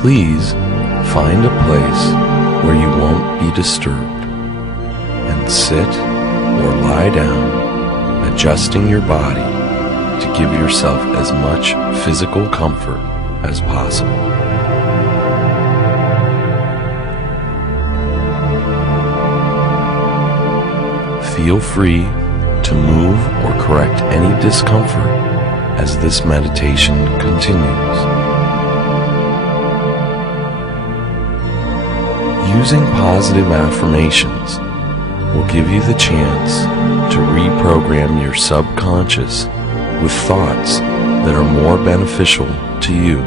Please find a place where you won't be disturbed and sit or lie down, adjusting your body to give yourself as much physical comfort as possible. Feel free to move or correct any discomfort as this meditation continues. Using positive affirmations will give you the chance to reprogram your subconscious with thoughts that are more beneficial to you.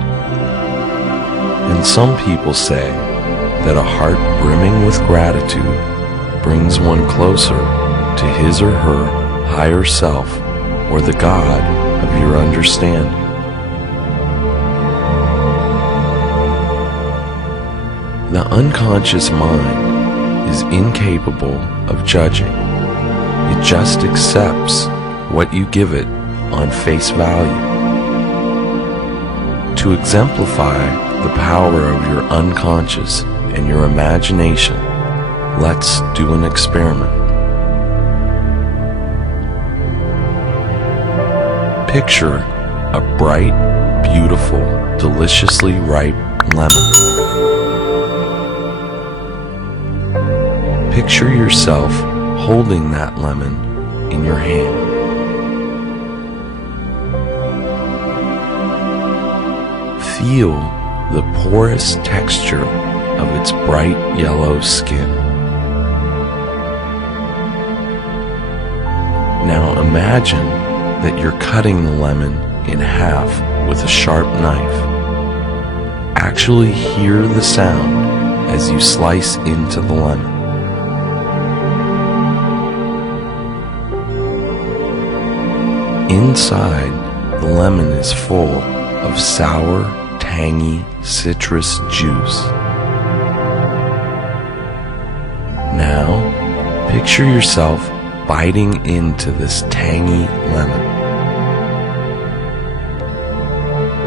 And some people say that a heart brimming with gratitude brings one closer to his or her higher self, or the God of your understanding. The unconscious mind is incapable of judging. It just accepts what you give it on face value. To exemplify the power of your unconscious and your imagination, let's do an experiment. Picture a bright, beautiful, deliciously ripe lemon. Picture yourself holding that lemon in your hand. Feel the porous texture of its bright yellow skin. Now imagine that you're cutting the lemon in half with a sharp knife. Actually hear the sound as you slice into the lemon. Inside, the lemon is full of sour, tangy citrus juice. Now, picture yourself biting into this tangy lemon.